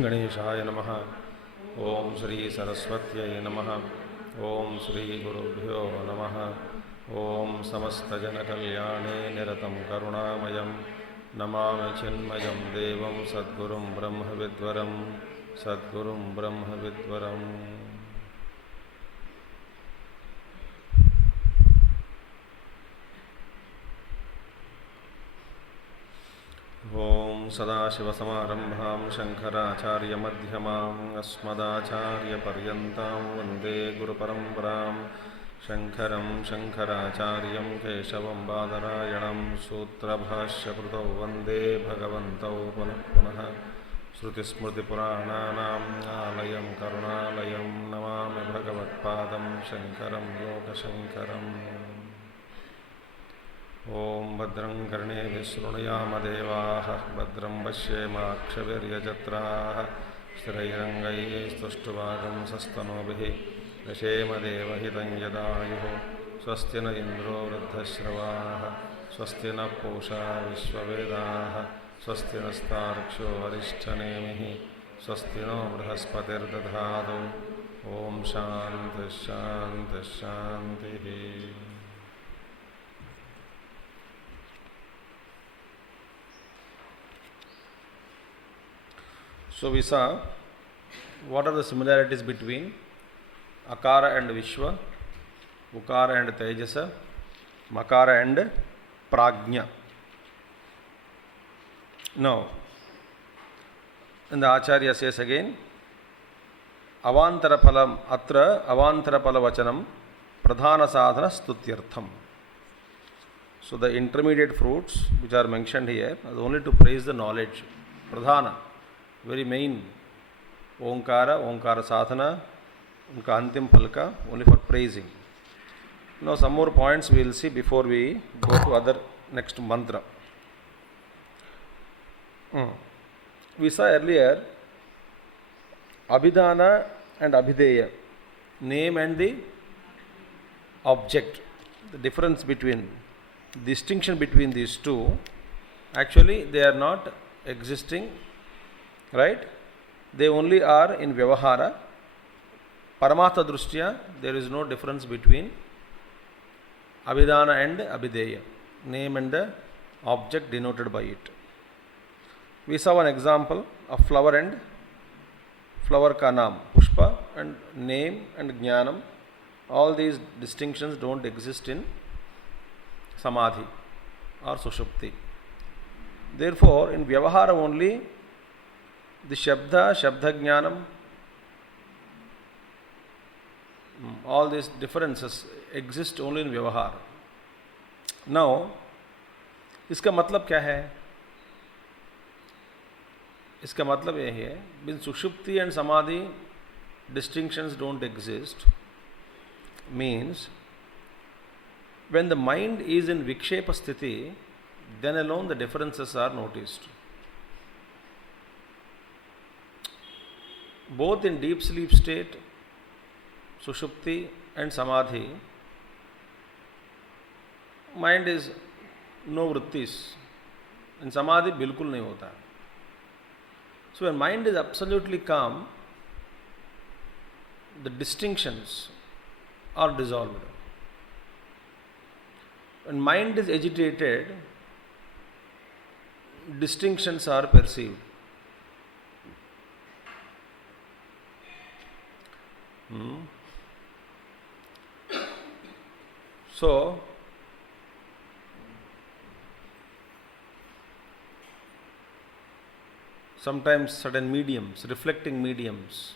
गणेशाय नमः। ओम श्री सरस्वत्यै नमः। ओम श्री गुरुभ्यो नमः। ओम समस्तजनकल्याणे निरतं करुणामयं नमामि चिन्मयं देवं सद्गुरुं ब्रह्मविद्वरं सद्गुरुं ब्रह्मविद्वरम्। ओम सदाशिवसमारम्भां शङ्कराचार्यमध्यमाम् अस्मदाचार्यपर्यन्तां वन्दे गुरुपरम्परां। शङ्करं शङ्कराचार्यं केशवं बादरायणं सूत्रभाष्यकृतौ वन्दे भगवन्तौ पुनः पुनः। श्रुतिस्मृतिपुराणानाम् आलयं करुणालयं नमामि भगवत्पादं शङ्करं लोकशङ्करम्। ओम भद्रं कर्णेभिः शृणुयाम देवाः भद्रं पश्येमाक्षभिर्यजत्राः स्थिरैरङ्गैस्तुष्टुवागुंसस्तनूभिः दशेम देवहितं यदायुः। स्वस्ति न इन्द्रो वृद्धश्रवाः स्वस्ति नः पूषा विश्ववेदाः स्वस्ति नस्तार्क्ष्यो अरिष्ठनेमिः स्वस्ति नो बृहस्पतिर्दधातु। ओम शान्तिः शान्तिः शान्तिः। So we saw what are the similarities between Akara and Vishwa, Ukara and Tejasa, Makara and Prajna. Now, and the Acharya says again, Avantara phalam atra avantara phala vachanam pradhana sadhana stutyartham. So the intermediate fruits which are mentioned here are only to praise the knowledge. Pradhana, very main, Omkara, Omkara sadhana, unka antim phalka, only for praising. Now some more points we will see before we go to other next mantra. We saw earlier Abhidhana and Abhideya, name and the object. The difference between, distinction between these two, actually they are not existing. Right? They only are in Vyavahara. Paramatha Drushtya, there is no difference between Abhidhana and Abhideya, name and the object denoted by it. We saw one example of flower and flower ka naam, Pushpa, and name and Jnanam. All these distinctions don't exist in Samadhi or Sushupti. Therefore, in Vyavahara only, the Shabda, Shabda Jnanam, all these differences exist only in Vyavahara. Now, इसका मतलब क्या है? इसका मतलब यह है, when Sushupti and Samadhi distinctions don't exist, means when the mind is in Vikshepa Sthiti, then alone the differences are noticed. Both in deep sleep state, Sushupti and Samadhi, mind is no vrittis. In Samadhi, bilkul nahi hota. So when mind is absolutely calm, the distinctions are dissolved. When mind is agitated, distinctions are perceived. So, sometimes certain mediums, reflecting mediums,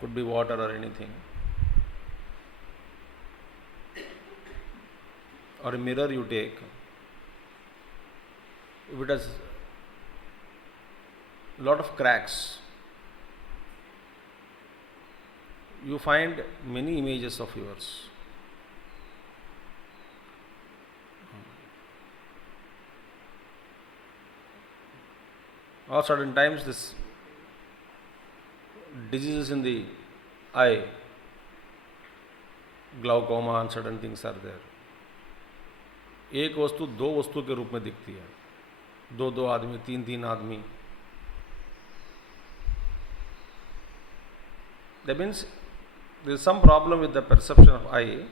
could be water or anything, or a mirror you take, if it has lot of cracks. You find many images of yours. Or certain times this diseases in the eye, glaucoma and certain things are there. एक वस्तु दो वस्तु के रूप में दिखती है, दो दो आदमी, तीन तीन आदमी. That means there is some problem with the perception of eye.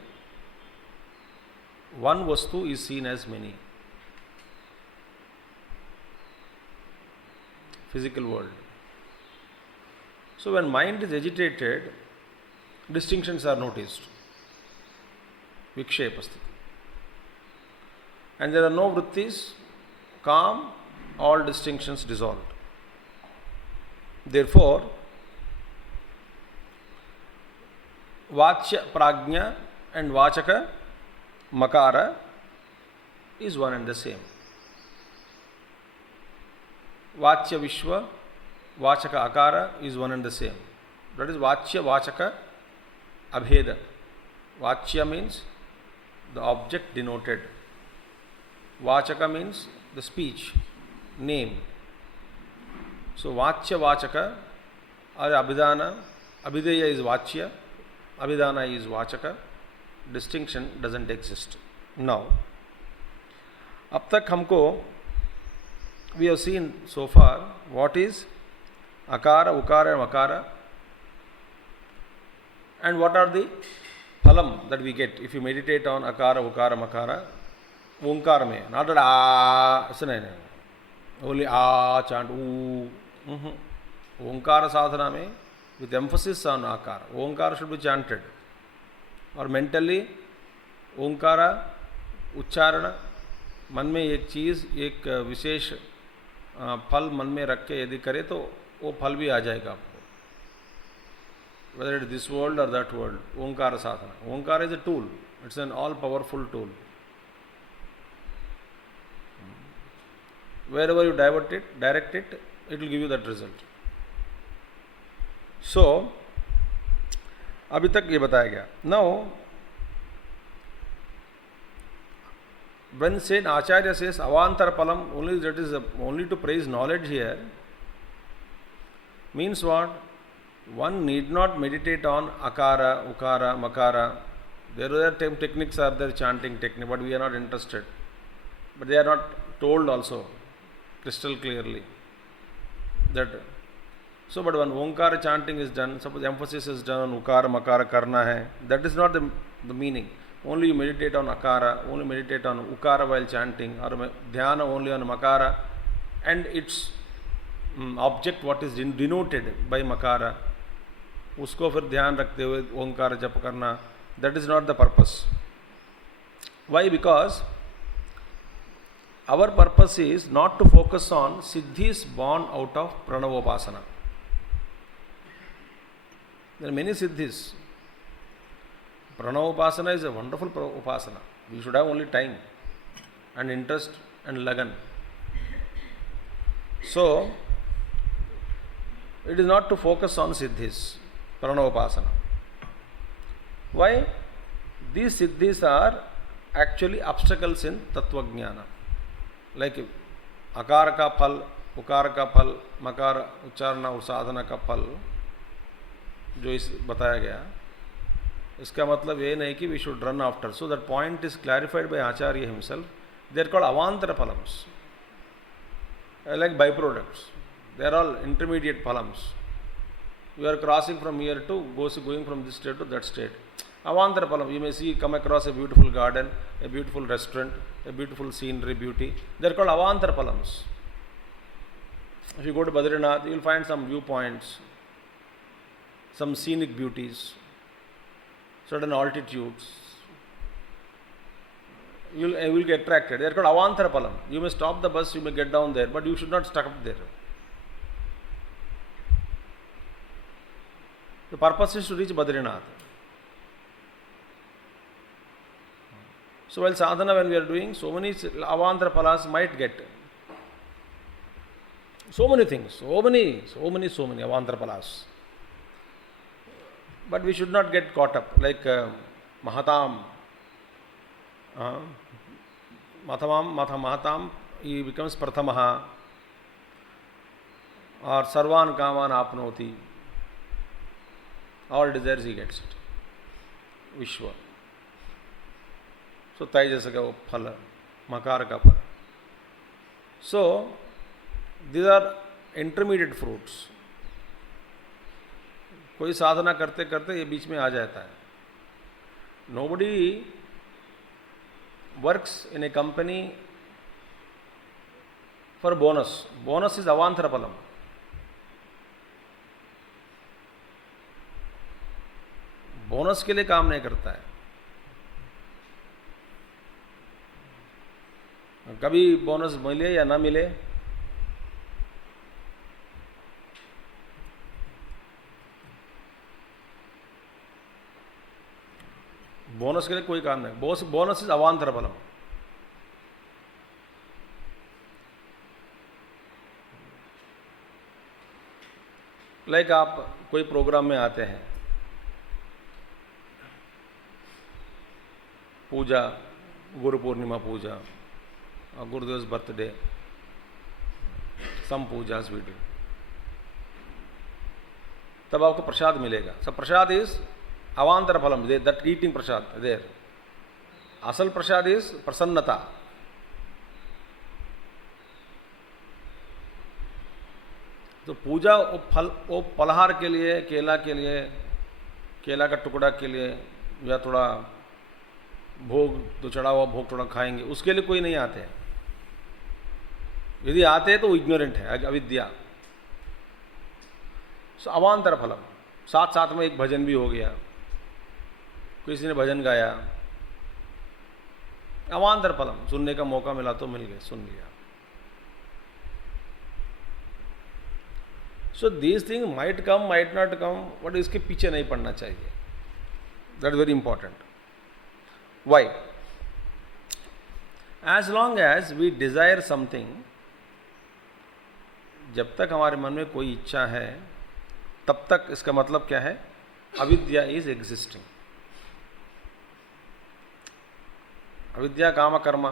One vastu is seen as many. Physical world. So when mind is agitated, distinctions are noticed. Vikshepasti. And there are no vrittis, calm, all distinctions dissolved. Therefore, Vachya Prajna and Vachaka Makara is one and the same. Vachya Vishwa, Vachaka Akara is one and the same. That is Vachya Vachaka Abheda. Vachya means the object denoted. Vachaka means the speech, name. So Vachya Vachaka or Abhidana, Abhideya is Vachya, Abhidana is Vachaka. Distinction doesn't exist. Now, अब तक हमको we have seen so far what is Akara, Ukara and Makara, and what are the phalam that we get if you meditate on Akara, Ukara, Makara. Onkar mein, not that ah, only ah chant, oo. Onkara sadhana mein, with emphasis on Akara. Onkara should be chanted. और mentally Omkara उच्चारण मन में एक चीज़ एक विशेष फल मन में रख के यदि करे तो वो फल भी आ जाएगा आपको. Whether it is this world or that world, Onkar Sadhana. Onkar is a tool. It's an all-powerful tool. Wherever you direct it, it will give you that result. So, अभी तक ये बताया गया. Now, when said Acharya says Avantar Palam, only that is only to praise knowledge here, means what? One need not meditate on Akara, Ukara, Makara. There are techniques are there, chanting technique, but we are not interested. But they are not told also crystal clearly that. So, but when Onkara chanting is done, suppose emphasis is done on Ukara, Makara, Karna hai, that is not the meaning. Only you meditate on Akara, only meditate on Ukara while chanting, or Dhyana only on Makara, and its object what is denoted by Makara, usko fir dhyan rakhte hue Onkara jap karna, that is not the purpose. Why? Because our purpose is not to focus on siddhis born out of Pranavopasana. There are many siddhis. Pranavopasana is a wonderful upasana. We should have only time and interest and lagan. So, it is not to focus on siddhis, Pranavopasana. Why? These siddhis are actually obstacles in Tattvajnana. Like Akara ka phal, Ukara ka phal, Makara, Ucharana और साधना का फल जो इस बताया गया, इसका मतलब ये नहीं कि we should run after. So that point is clarified by Acharya himself. They are called avantara phalams, like byproducts. They are all intermediate phalams. You are crossing from here to going from this state to that state. Avantara phalam, you may come across a beautiful garden, a beautiful restaurant, a beautiful scenery, beauty. They are called avantara phalams. If you go to Badrinath, you will find some viewpoints, some scenic beauties, certain altitudes. You will get attracted. They are called avantara phalam. You may stop the bus, you may get down there, but you should not stuck up there. The purpose is to reach Badrinath. So while sadhana, when we are doing, so many avantara phalas might get. So many things, so many avantrapalas. But we should not get caught up like Mahatam. Mahatam, he becomes Prathamaha, or Sarvan Kaman Apnoti. All desires he gets it. Vishwa. So Taijasa ka phala, Makara ka phala. So these are intermediate fruits. कोई साधना करते करते ये बीच में आ जाता है. Nobody works in a company for bonus. Bonus is avantrapalam. Bonus के लिए काम नहीं करता है. कभी बोनस मिले या ना मिले, बोनस के लिए कोई काम नहीं. Bonus is अवांतरफलम. लाइक आप कोई प्रोग्राम में आते हैं, पूजा, गुरु Purnima puja, Gurudev birthday, some pujas we do, तब आपको प्रसाद मिलेगा. सब प्रसाद इज अवांतर फलम, दैट ईटिंग प्रसाद देर. असल प्रसाद इज प्रसन्नता. तो पूजा वो पलहार के लिए, केला के लिए, केला का टुकड़ा के लिए, या थोड़ा भोग, तो चढ़ा हुआ भोग थोड़ा खाएंगे, उसके लिए कोई नहीं आते हैं. यदि आते हैं तो वो इग्नोरेंट है, अविद्या. सो अवांतर फलम. साथ साथ में एक भजन भी हो गया, किसी ने भजन गाया, अवांतर फलम. सुनने का मौका मिला तो मिल गया, सुन लिया. So these thing might come, might not come, but इसके पीछे नहीं पड़ना चाहिए. That is very important. Why? As long as we desire something, जब तक हमारे मन में कोई इच्छा है, तब तक इसका मतलब क्या है? अविद्या इज एग्जिस्टिंग. अविद्या काम कर्म,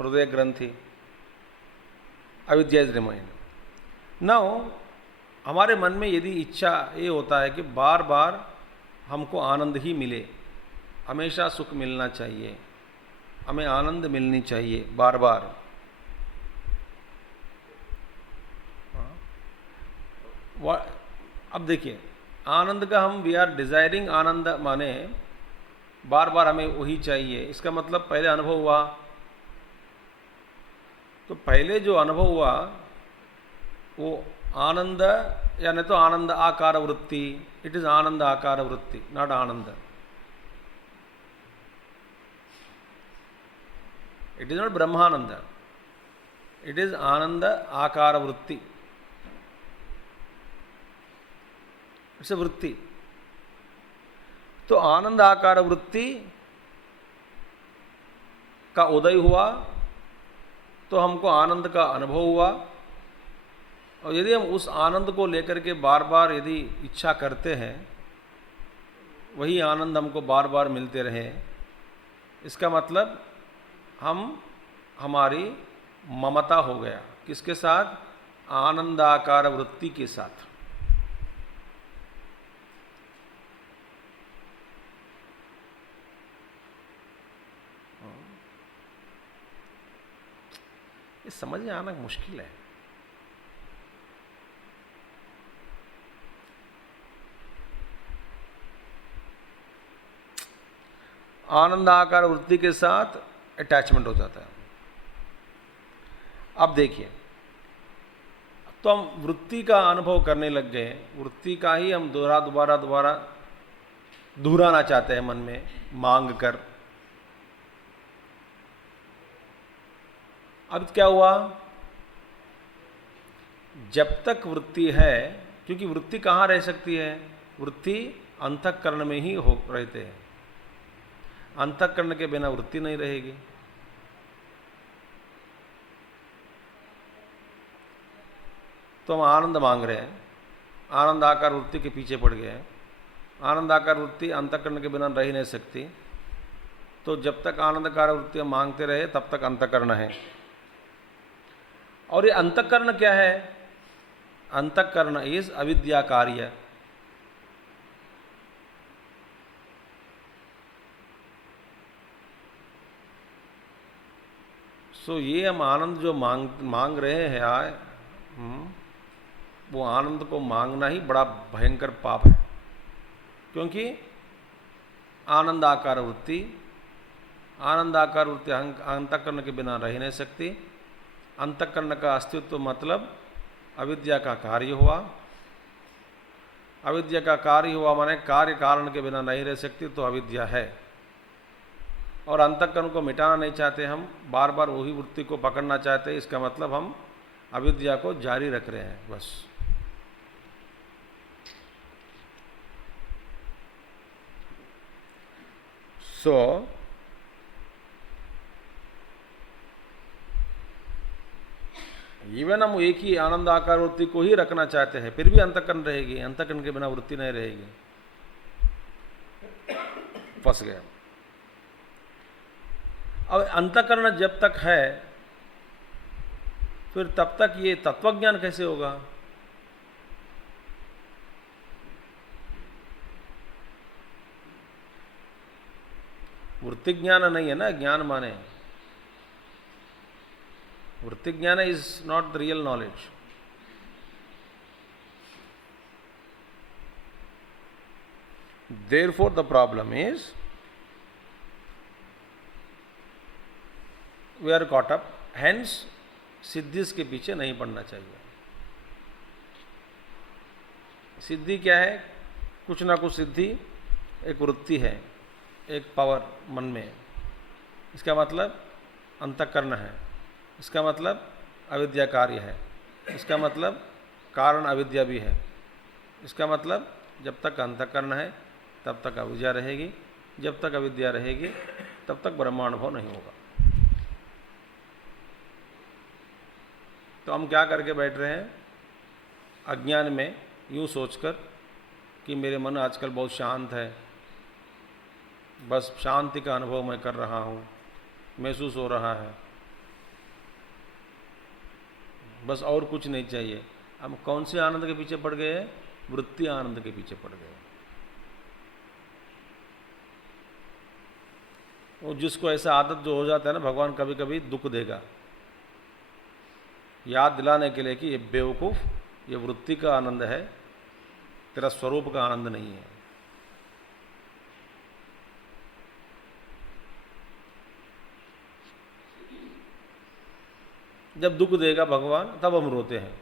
हृदय ग्रंथि, अविद्या इज रिमाइंड. नाउ हमारे मन में यदि इच्छा ये होता है कि बार बार हमको आनंद ही मिले, हमेशा सुख मिलना चाहिए, हमें आनंद मिलनी चाहिए बार बार, अब देखिए आनंद का हम वी आर डिजायरिंग आनंद, माने बार बार हमें वही चाहिए. इसका मतलब पहले अनुभव हुआ, तो पहले जो अनुभव हुआ वो आनंद, या नहीं तो आनंद आकार वृत्ति. इट इज आनंद आकार वृत्ति, not Anand. It is not Brahmananda. It is Ananda Akara Vritti. It's a Vritti. तो आनंद आकार वृत्ति का उदय हुआ तो हमको आनंद का अनुभव हुआ. और यदि हम उस आनंद को लेकर के बार बार यदि इच्छा करते हैं, वही आनंद हमको बार बार मिलते रहे, इसका मतलब हमारी ममता हो गया. किसके साथ? आनंदाकार वृत्ति के साथ. ये समझ में आना मुश्किल है. आनंदाकार वृत्ति के साथ अटैचमेंट हो जाता है. अब देखिए, तो हम वृत्ति का अनुभव करने लग गए, वृत्ति का ही हम दोबारा दोहराना चाहते हैं मन में मांग कर. अब क्या हुआ? जब तक वृत्ति है, क्योंकि वृत्ति कहाँ रह सकती है? वृत्ति अंतःकरण में ही हो रहते हैं. अंतःकरण के बिना वृत्ति नहीं रहेगी. तो हम आनंद मांग रहे हैं, आनंद आकार वृत्ति के पीछे पड़ गए हैं। आनंद आकार वृत्ति अंतःकरण के बिना रह ही नहीं सकती। तो जब तक आनंद आकार वृत्ति हम मांगते रहे तब तक अंतःकरण है। और ये अंतःकरण क्या है? अंतःकरण इज अविद्या कार्य। सो ये हम आनंद जो मांग रहे हैं वो आनंद को मांगना ही बड़ा भयंकर पाप है। क्योंकि आनंद आकार वृत्ति अंतःकरण के बिना रह नहीं सकती। अंतःकरण का अस्तित्व मतलब अविद्या का कार्य हुआ। अविद्या का कार्य हुआ माने कार्य कारण के बिना नहीं रह सकती, तो अविद्या है। और अंतःकरण को मिटाना नहीं चाहते हम, बार बार वही वृत्ति को पकड़ना चाहते हैं। इसका मतलब हम अविद्या को जारी रख रहे हैं बस। सो इवन हम एक ही आनंद आकार वृत्ति को ही रखना चाहते हैं, फिर भी अंतःकरण रहेगी। अंतःकरण के बिना वृत्ति नहीं रहेगी। फंस गया। अब अंतःकरण जब तक है फिर तब तक ये तत्वज्ञान कैसे होगा? वृत्ति ज्ञान नहीं है ना ज्ञान माने। वृत्ति ज्ञान is not the real knowledge. Therefore the problem is we are caught up, hence सिद्धि के पीछे नहीं पड़ना चाहिए। सिद्धि क्या है? कुछ ना कुछ सिद्धि एक वृत्ति है, एक पावर मन में। इसका मतलब अंतःकरण है, इसका मतलब अविद्या कार्य है, इसका मतलब कारण अविद्या भी है। इसका मतलब जब तक अंतःकरण है तब तक अविद्या रहेगी, जब तक अविद्या रहेगी तब तक ब्रह्मानुभव नहीं होगा। तो हम क्या करके बैठ रहे हैं? अज्ञान में यूँ सोचकर कि मेरे मन आजकल बहुत शांत है, बस शांति का अनुभव मैं कर रहा हूँ, महसूस हो रहा है, बस और कुछ नहीं चाहिए। हम कौन से आनंद के पीछे पड़ गए हैं? वृत्ति आनंद के पीछे पड़ गए। वो जिसको ऐसा आदत जो हो जाता है ना, भगवान कभी कभी दुख देगा याद दिलाने के लिए कि ये बेवकूफ़, ये वृत्ति का आनंद है, तेरा स्वरूप का आनंद नहीं है। जब दुख देगा भगवान तब हम रोते हैं।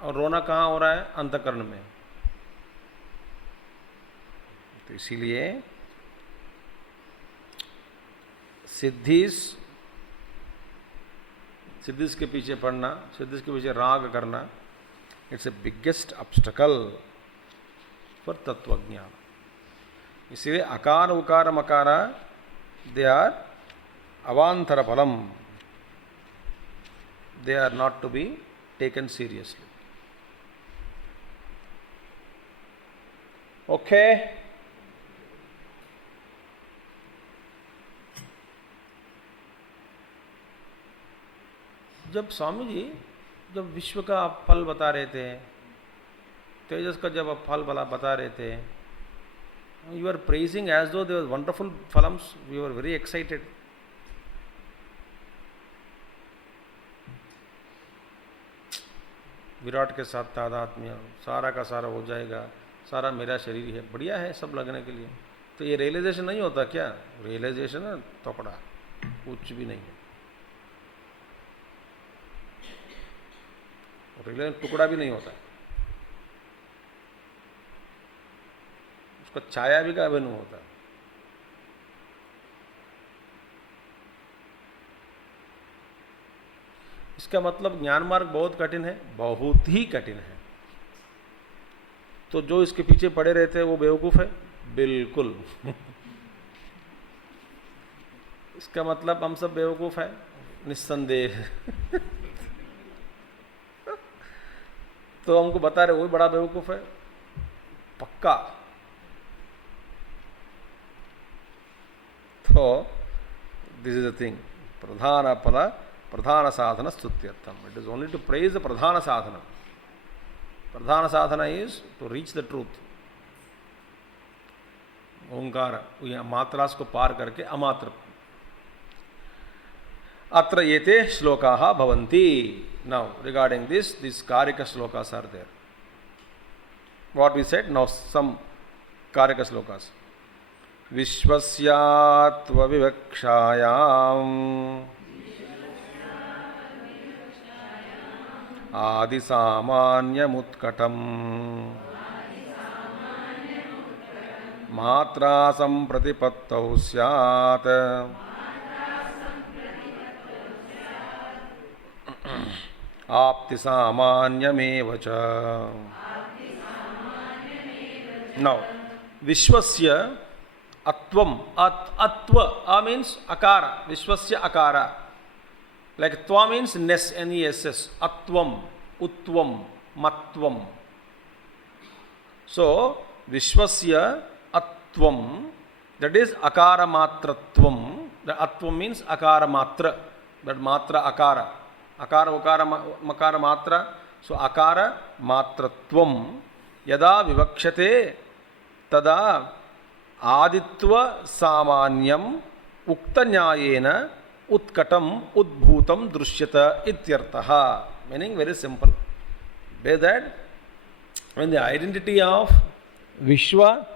और रोना कहाँ हो रहा है? अंतःकरण में। तो इसीलिए सिद्धिस के पीछे पड़ना, सिद्धिस के पीछे राग करना, it's a biggest obstacle for तत्वज्ञान। इसीलिए अकार उकार मकारा दे आर अवांतर फलम, they are not to be taken seriously. Okay, जब स्वामी जी जब विश्व का आप फल बता रहे थे, तेजस का जब आप फल बता रहे थे, you are praising as though they were wonderful फलम्स, वी वर वेरी एक्साइटेड। विराट के साथ तादात्म्य, सारा का सारा हो जाएगा, सारा मेरा शरीर है, बढ़िया है सब लगने के लिए। तो ये रियलाइजेशन नहीं होता क्या? रियलाइजेशन है तोकड़ा, कुछ भी नहीं है। रियलाइजेशन टुकड़ा भी नहीं होता, उसका छाया भी का अभिनव होता है। इसका मतलब ज्ञान मार्ग बहुत कठिन है, बहुत ही कठिन है। तो जो इसके पीछे पड़े रहते हैं वो बेवकूफ़ है, बिल्कुल। इसका मतलब हम सब बेवकूफ़ है, निस्संदेह। तो हमको बता रहे वही बड़ा बेवकूफ है, पक्का। तो दिस इज द थिंग, प्रधान फल प्रधान साधन स्तुत्यर्थम। It is only to praise the प्रधान साधन। प्रधान साधना is to reach the truth. ओंकार मात्रास को पार करके अमात्र। अत्र एते श्लोकाः भवन्ति। नाउ रिगार्डिंग दिस कारika श्लोकास are there. What we said, now some कारika श्लोकास। विश्वस्यात्वविवक्षायाम् आदिसामान्यमुत्कटम् मात्रा संप्रतिपत्तौ स्यात् आप्ति सामान्यमेव च। नौ विश्वस्य अत्वम, अत्व मीन्स अकार, विश्वस्य अकार, लाइक त्वा मीन्स नेस, NESS, अत्वम, उत्वम, मत्वम। सो विश्वस्य अत्वम, that is akara matratvam. The atvam means akara matra, that matra akara, akara ukara makara matra. So akara matratvam yada vivakshate tada aditva samanyam uktanyayena utkatam udbhutam drushyata ityartaha. Meaning very simple. By that, when the identity of Vishwa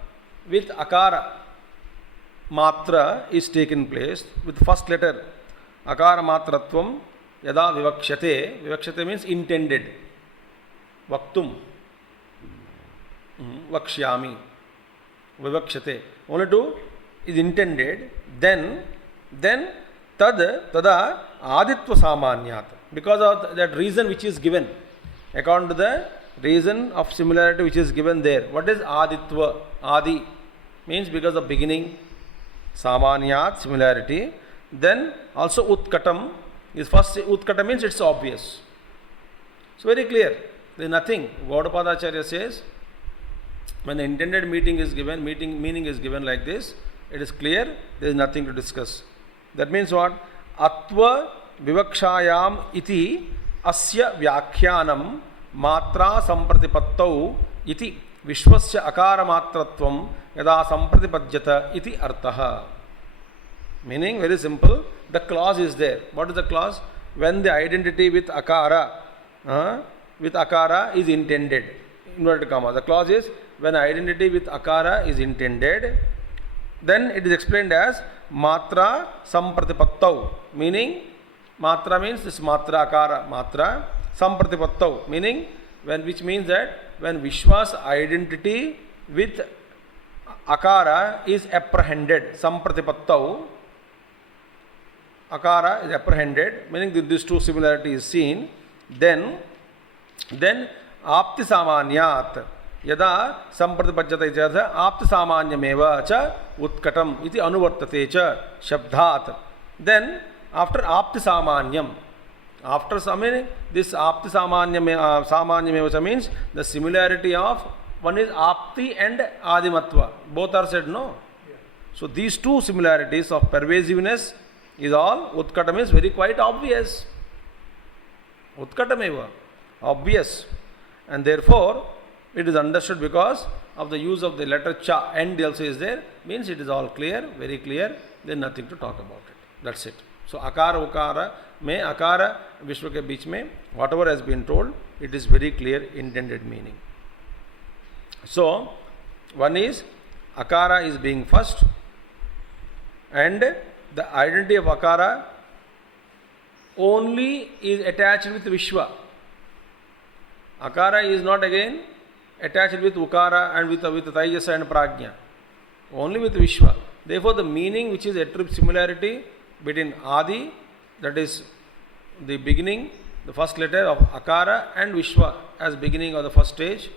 with akara matra is taken place, with first letter akara matratvam yada vivakshate. Vivakshate means intended. Vaktum, vakshyami, vivakshate, only to is intended. Then tada aditva samanyat, because of that reason which is given, according to the reason of similarity which is given there. What is aditva? Adi means because of beginning, samanyat similarity. Then also utkatam is first. Utkata means it's obvious. So very clear. There is nothing. Gaudapadacharya says, when the intended meaning is given like this, it is clear. There is nothing to discuss. That means what? Atva vivakshayam iti asya vyakhyanam matra sampratipattau iti vishwasya akara matratvam yada sampratipadyata iti artaha. Meaning very simple. The clause is there. What is the clause? When the identity with akara is intended. Inverted comma. The clause is when identity with akara is intended, then it is explained as matra sampratipattau. Meaning matra means this matra akara matra. Sampratipattau meaning which means that when Vishwa's identity with akara is apprehended, sampratipattau, akara is apprehended, meaning that these two similarity is seen, then apti samanyat yada sampratipadyata ityartha apti samanyameva cha utkatam iti anuvartate cha shabdhat. Then after apti samanyam, after meaning this apti samanyameva means the similarity of one is apti and adimatva. Both are said, no? Yeah. So these two similarities of pervasiveness is all, utkatam is very quite obvious. Utkatameva, obvious. And therefore it is understood because of the use of the letter cha, and also is there, means it is all clear, very clear, there is nothing to talk about it. That's it. So akara ukara में akara विश्व के बीच में whatever has been told, it is very clear intended meaning. So one is akara is being first, and the identity of akara only is attached with Vishwa. Akara is not again attached with ukara and with Taijasa and Prajna, only with Vishwa. Therefore the meaning which is attribute similarity between Adi, that is the beginning, the first letter of akara, and Vishwa as beginning of the first state.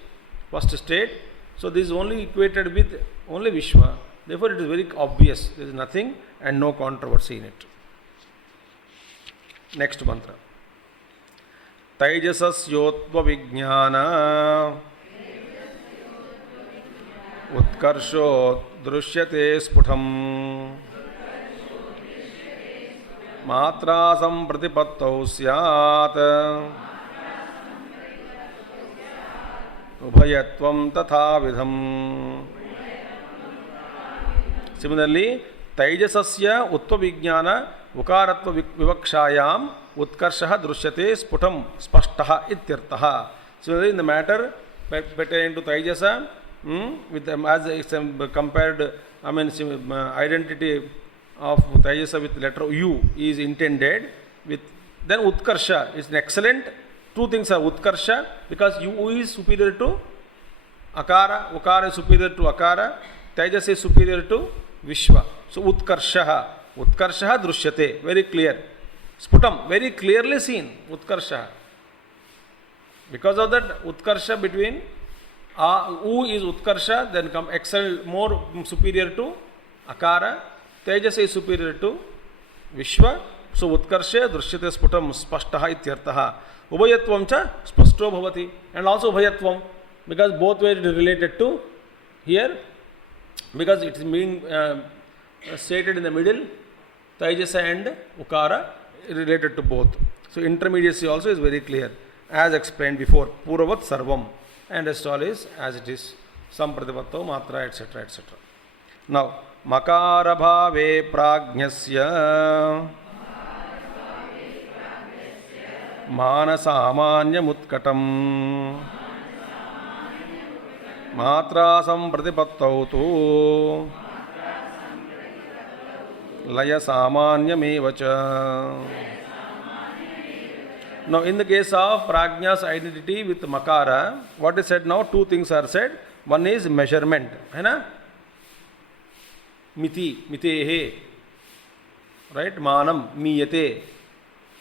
So this is only equated with only Vishwa. Therefore it is very obvious. There is nothing and no controversy in it. Next mantra. Taijasasyottva vijnana utkarsho drushyate sputham matra sampratipattau syat ubhayatvam tatha vidham. Similarly, Taijasasya Uttva Vijnana Ukaratva Vivakshayam Utkarshaha Drushyate Sputam Spashtaha Ityartaha. Similarly, in the matter pertaining to Taijasa, with them as it's compared, identity of Taijasa with letter U is intended with, then Utkarsha is an excellent. Two things are Utkarsha, because U is superior to Akara, Ukara is superior to Akara, Taijasa is superior to Vishwa. So Utkarshaha Drushyate, very clear. Sputam, very clearly seen, Utkarshaha. Because of that Utkarsha between U is Utkarsha, then come excel, more superior to Akara, Taijasa is superior to Vishwa. So Utkarsha Drushyate Sputam Spashtaha Ityartaha. Ubhayatvam cha Spasto Bhavati. And also Ubhayatvam, because both were related to here, because it is being stated in the middle, Taijasa and Ukara related to both. So intermediacy also is very clear, as explained before. Puravat Sarvam, and rest all is as it is. Sampratipattau Matra, etc. etc. Now, Makara Bhave Prajñasya Māṇḍukya Mutkatam Matra Sampratipattau tu Laya Samānyamevacha. Now, in the case of Prajna's identity with Makara, what is said now? Two things are said. One is measurement, है ना? Miti, mitehe, right? Manam, miyate.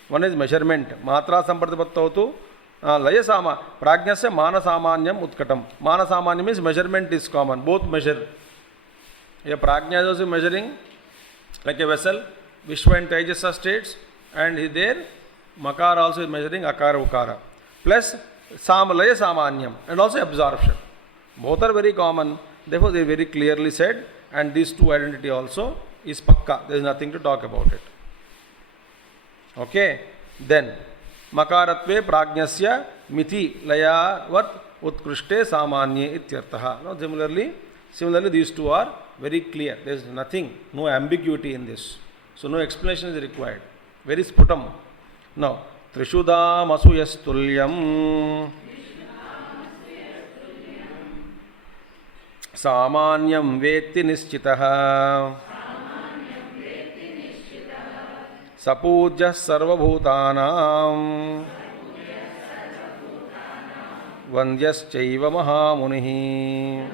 One is measurement. Matra Sampratipattau tu Laya Sama. Prajnasya Mana Samanyam Utkatam. Mana Samanyam means measurement is common. Both measure. A Prajna is also measuring like a vessel. Vishwa and Taijasa states, and there Makara also is measuring Akara Ukara. Plus Laya Samanyam, and also absorption. Both are very common. Therefore, they very clearly said, and these two identity also is Pakka. There is nothing to talk about it. Okay. Then Makaratve Prajnasya Miti Layavat Utkrishte Samanye Ityartaha. Now, similarly, these two are very clear. There is nothing, no ambiguity in this. So, no explanation is required. Very sputam. Now, Trishudam Asuyastulyam Samanyam Vetti Nischitaha Sapujya Sarvabhutanam Vandyaschaiva Mahamunihi.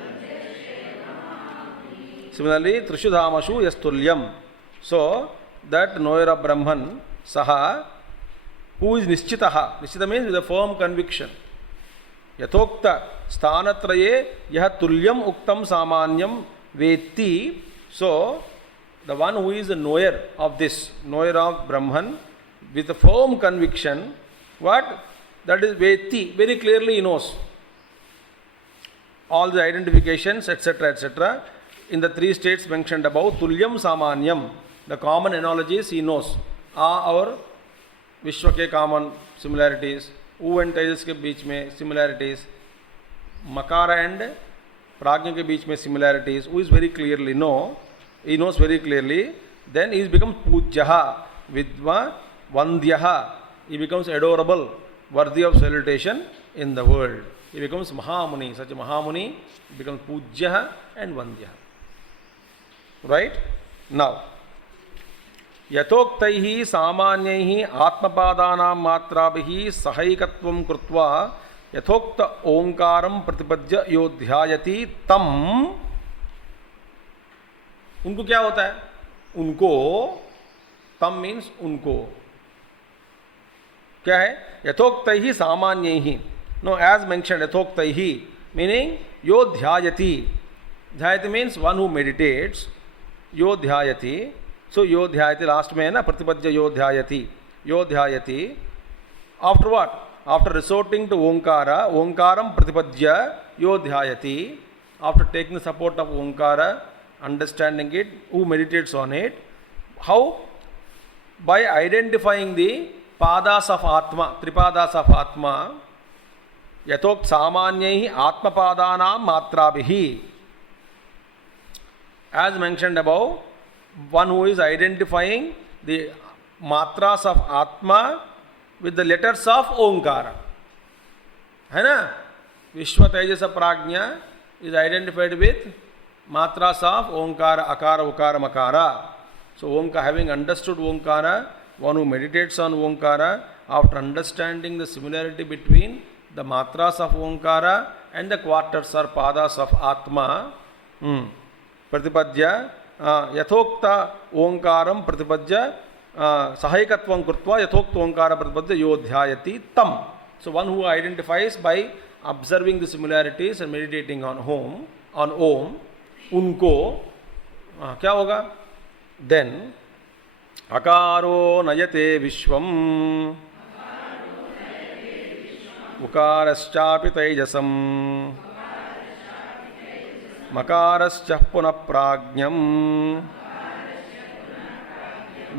Similarly, Trishudhamashu Yastulyam. So, that knower of Brahman, Saha, who is Nischitaha. Nischita means with a firm conviction. Yathokta Sthanatraye Yaha Tulyam Uktam Samanyam Vetti. So, the one who is the knower of this, knower of Brahman, with a firm conviction, what? That is Vetti. Very clearly he knows all the identifications, etc., etc. In the three states mentioned above, Tulyam Samanyam, the common analogies he knows. Our Vishwa ke common similarities, U and Taijas ke beech mein similarities, Makara and Prajna ke beech mein similarities, who is very clearly know, he knows very clearly. Then he becomes Pujyaha, Vidva, Vandyaha, he becomes adorable, worthy of salutation in the world. He becomes Mahamuni, such a Mahamuni, he becomes Pujyaha and Vandyaha. Right? Now, Yathoktaihi Samanyaihi Atmapadanam Matrabhihi Sahaikatvam Krutva Yathokta Omkaram Pratipadya Yodhyayati Tam. उनको क्या होता है? उनको, तम means उनको क्या है? यथोक्तैहि सामान्यैहि. नो, एज मेंशन्ड, यथोक्तैहि मीनिंग यो ध्यायति. ध्यायति मीन्स वन हु मेडिटेट्स. यो ध्यायति. सो यो ध्यायति लास्ट में है ना, प्रतिपद्य यो ध्यायति. यो ध्यायति. After what? After resorting to Omkara, Omkaram Pratipadya yo dhyayati. After taking the support of Omkara, understanding it, who meditates on it. How? By identifying the padas of Atma, tripadas of Atma. Yathokt samanyaihi atmapadanam matrabhihi. As mentioned above, one who is identifying the matras of Atma with the letters of Omkara. है ना? Vishwa Tejasa Prajna is identified with matras of Omkara, Akara, Ukara, Makara. So Omkara, having understood Omkara, one who meditates on Omkara, after understanding the similarity between the matras of Omkara and the quarters or padas of Atma, Pratipadya, Yathokta Omkaram Pratipadya, Sahayikatvam Kurtva, Yathokta Omkara Pratipadya Yodhyayati Tam. So one who identifies by observing the similarities and meditating on Om, उनको क्या होगा? Then अकारो नयते विश्वम उकारश्चापि तैजसम मकारश्च पुनः प्राज्ञम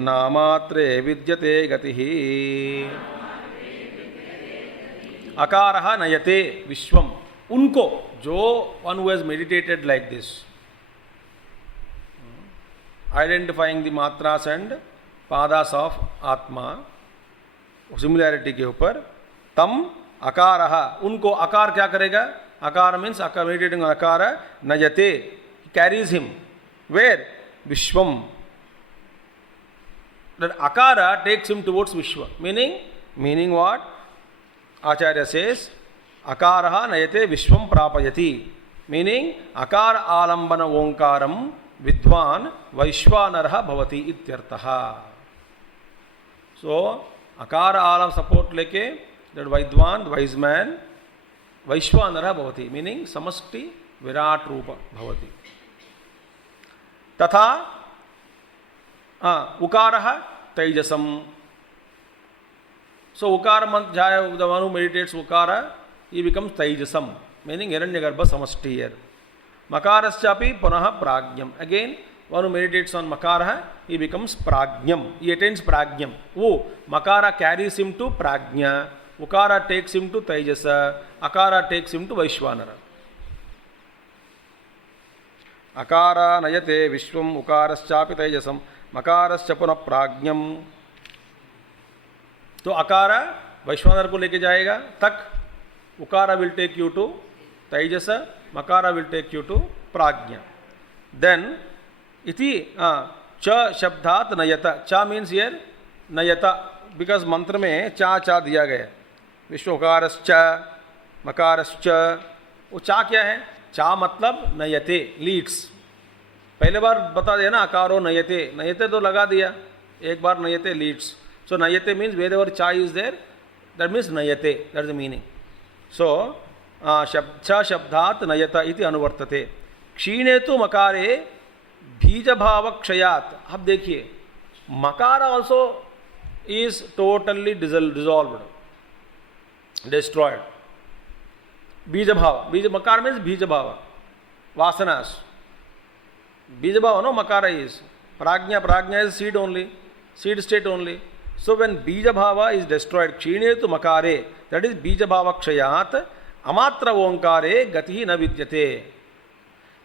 नामात्रे विद्यते गतिः. अकारः नयते विश्वम, उनको, जो one who has meditated like this, identifying the matras and padas of Atma, similarity के ऊपर, तम अकारः, उनको अकार क्या करेगा? अकार means अकार, meditating on अकार, नयते, carries him. Where? Vishwam. That akara takes him towards Vishwa. Meaning what? Acharya says, akaraha nayate vishwam prapayati. Meaning, akara alambana omkaram vidvan vaishwanarha bhavati ityartaha. So, akara alam support leke, that vidvan, the wise man, vaishwanarha bhavati. Meaning, samasti virat rupa bhavati. Tatha Ukaraha Tejasam. So Ukara Manthya, the one who meditates Ukara, he becomes Tejasam, meaning Hiranyagarbha Samasti here. Makaraschapi Punaha Prajñam. Again, one who meditates on Makara, he becomes Prajñam. He attains Prajñam. Oh, Makara carries him to Prajña. Ukara takes him to Tejasa. Akara takes him to Vaishwanara. Akara Nayate Vishwam Ukaraschapi Tejasam. मकारश्च पुनः प्राज्ञम. तो अकारा वैश्वानर को लेके जाएगा तक. उकारा will take you to तैजस, मकारा विल टेक यू टू प्राज्ञ. देन इति च शब्दात नयत. चा मीन्स हियर नयत, बिकॉज मंत्र में चा चा दिया गया. विश्वकारश्च मकारश्च. वो चा क्या है? चा मतलब नयते, लीड्स. पहले बार बता दिया ना, अकारो नयते, नयते तो लगा दिया, एक बार नयते लीड्स. सो नयते मीन्स वेर एवर चा इज देयर, दैट मीन्स नयते, that is the meaning. So शब्दात नयत इति अनुवर्तते. क्षीणे तो मकारे बीज भाव क्षयात. अब देखिए, मकार also is totally dissolved, destroyed. बीज भाव, बीज मकार मीन्स बीज भाव, वासनास. Bija bhava, no, makara is. Prajna is seed only, seed state only. So when bija bhava is destroyed, kshine tu makare, that is bija bhava kshayat, amatra omkare gati na vidyate.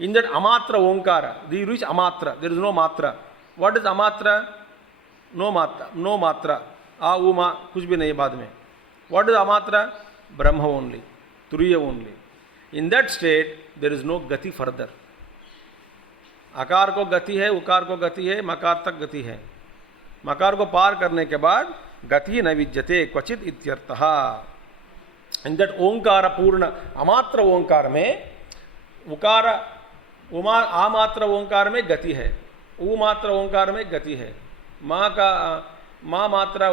In that amatra omkara, you reach amatra, there is no matra. What is amatra? No matra, no matra. A, uma, kuch bhi nahi baad mein. What is amatra? Brahma only, turiya only. In that state, there is no gati further. आकार को गति है, उकार को गति है, मकार तक गति है. मकार को पार करने के बाद गति न विद्यते क्वचित इत्यर्थः. इन दैट ओंकार पूर्ण अमात्र ओंकार में उकार, उमा आ मात्र ओंकार में गति है, उ मात्र ओंकार में गति है, माँ का माँ मात्र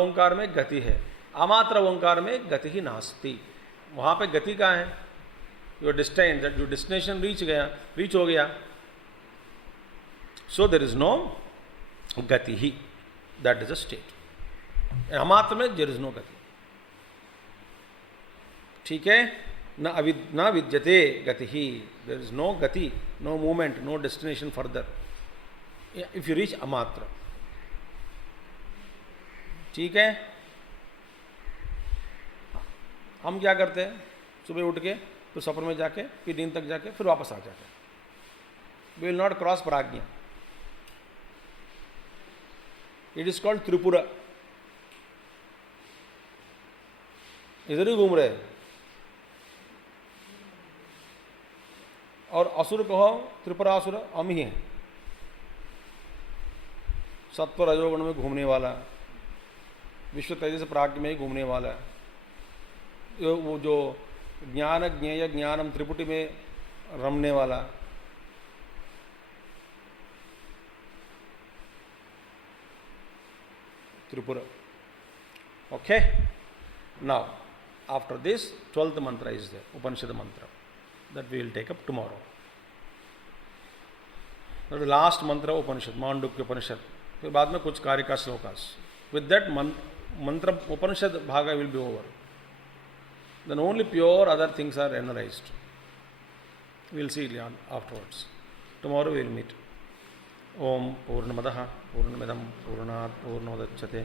ओंकार में गति है, अमात्र ओंकार में गति ही नास्ति. वहाँ पे गति कहाँ है? योर डिस्टेंस, जो डेस्टिनेशन रीच हो गया. So there is no gatihi. That is a state. अमात्र में देयर इज नो गति, ठीक है। न विद्यते गति ही, देयर इज नो गति, no movement, no destination further if you reach अमात्र, ठीक है। हम क्या करते हैं, सुबह उठ के फिर सफर में जाके फिर नींद तक जाके फिर वापस आ जाते हैं। वी विल नॉट क्रॉस प्राज्ञा, इट इज कॉल्ड त्रिपुरा। इधर ही घूम रहे हैं। और असुर कहो, त्रिपुरासुर हम ही हैं, सत्व रजोगुण में घूमने वाला, विश्व तेजस प्राज्ञ में ही घूमने वाला, वो जो ज्ञान ज्ञेय ज्ञानम त्रिपुटी में रमने वाला, Tripura. Okay, now after this 12th mantra is there, Upanishad mantra, that we will take up tomorrow. The last mantra Upanishad, Māṇḍukya Upanishad. फिर बाद में कुछ कारिका shlokas. With that mantra Upanishad bhaga will be over. Then only pure other things are analyzed. We will see it afterwards. Tomorrow we will meet. Om Purnamadaha Purnamidam Purnat Purnodachyate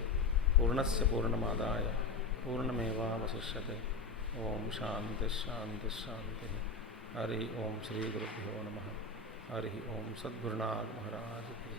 Purnasya Purnamadaya Purnameva Vasishyate. Om Shanti Shanti Shanti. Hari Om Shri Gurubhyo Namaha. Hari Om Sadgurunāth Maharaj Ki